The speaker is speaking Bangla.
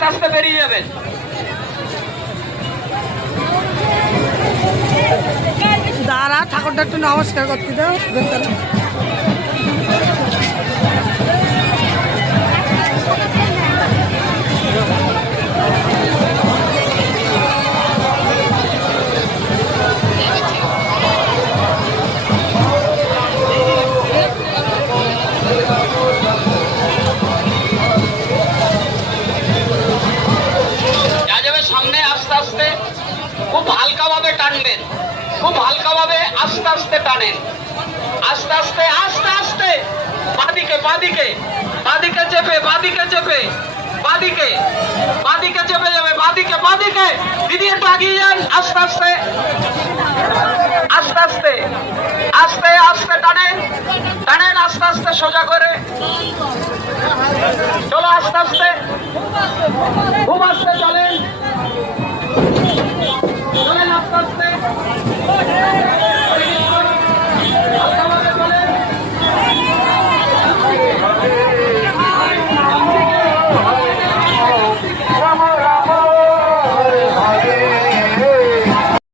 আস্তে আস্তে বেরিয়ে যাবেন। দাঁড়া, ঠাকুরটা একটু নমস্কার করতে দাও। সামনে আস্তে আস্তে খুব হালকা ভাবে টানবেন, খুব হালকা ভাবে আস্তে আস্তে টানেন, আস্তে আস্তে আস্তে আস্তে বাদিকে বাদিকে বাদিকে চেপে বাদিকে চেপে বাদিকে বাদিকে চেপে যাবে, বাদিকে বাদিকে। দিদি একটু আগিয়ে যান, আস্তে আস্তে আস্তে আস্তে আস্তে আস্তে টানেন টানেন, আস্তে আস্তে সোজা করে চলো, আস্তে আস্তে খুব আস্তে